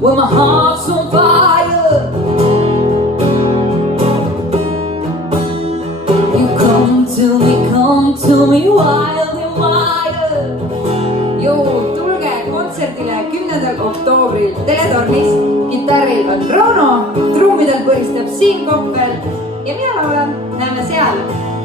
when my heart's on fire. You come to me wild and wild. Joo, tulge kontserdile 10. oktoobril Teletornis. Kitarril on Rauno, trummidel põristab Siim Koppel ja mina laulan. Näeme seal.